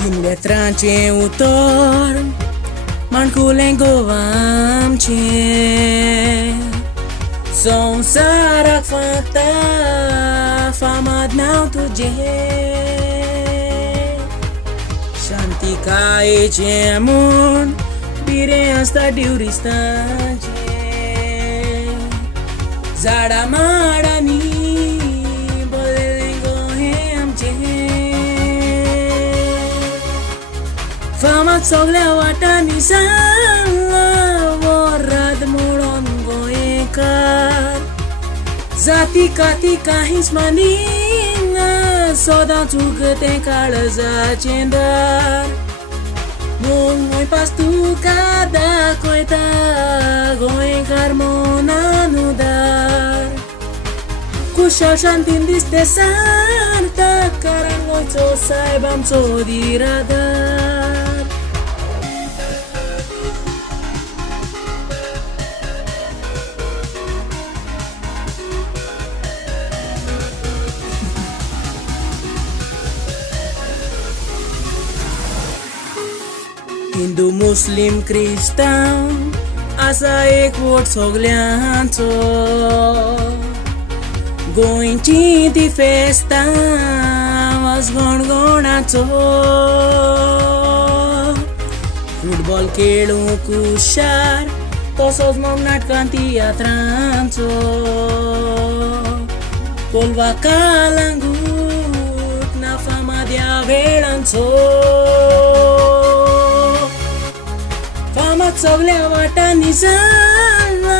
Din letracie utor Man kulego amcie Są sarak fata Famad now tuje Shanti kai jemun Bire asta diuristanje Zada madani Bolengo he amche Famad sogल्या वाटानी सांगा वरात मोडून गोयेकार जाती काती काहीच मानिना सोदा चुकते काळजाचे दार मोग मोय पास्तू कादा कोयता गोयेकार मोनानुदार कुशल शांतीन दिसते सारता कारण गोयचो साहेब आमचो दिरादार हिंदू मुस्लिम क्रिस्तांव असा एक वोट सगळ्यांचो गोंयची ती फेस्तां वाज गणगणाचो फुटबॉल खेळूंक हुशार तसोच मग नाटकां तियात्रांचो कोलवा कालांगूट ना फामाद्या वेळांचो फामाद सगळ्या वाटांनी जाला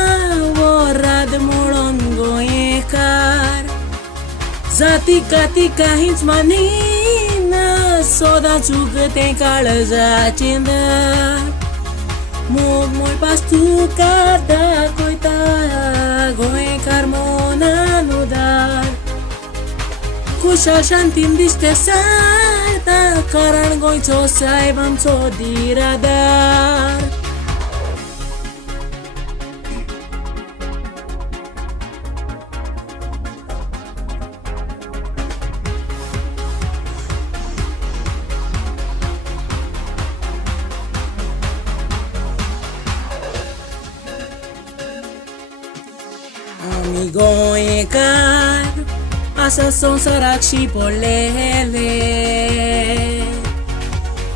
वरात मोडून गोयेकार जाती काती काहीच मानिना सोदा चुकते काळजाचे दार मोग मोय पास्तू कादा कोयता गोयेकार मोनानुदार कुशल शांतीन दिसते सारता कारण गोंयचो साहेब आमचो दिरादार आमी गोंयकार असा संवसाराक शिपडलेले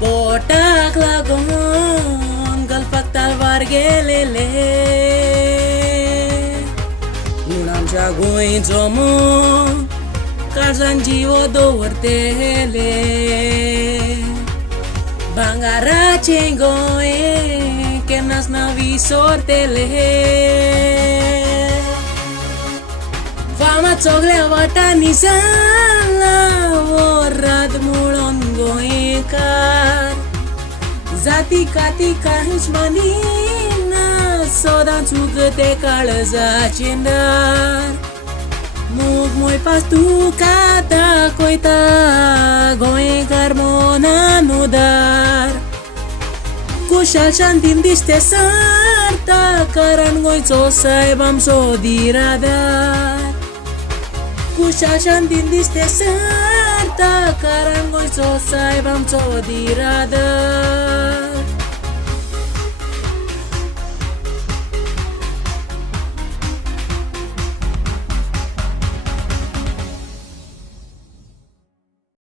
पोटाक लागून गल्पाक तलवार गेलेले पूण आमच्या गोंयचो मोग काळजान जीव दवरतेले भांगाराचे गोंय केन्नाच ना विसरतेले फामाद सगळ्या वाटांनी जाला वरात मोडून गोयेकार जाती काती काहीच मानिना सोदा चुकते काळजाचे दार मोग मोय पास्तू कादा कोयता गोयेकार मोनानुदार कुशल शांतीन दिसते सारता कारण गोंयचो साहेब आमचो दिरादार कुशल शांतीन दिसते सारता कारण गोंयचो साहेब आमचो दिरादार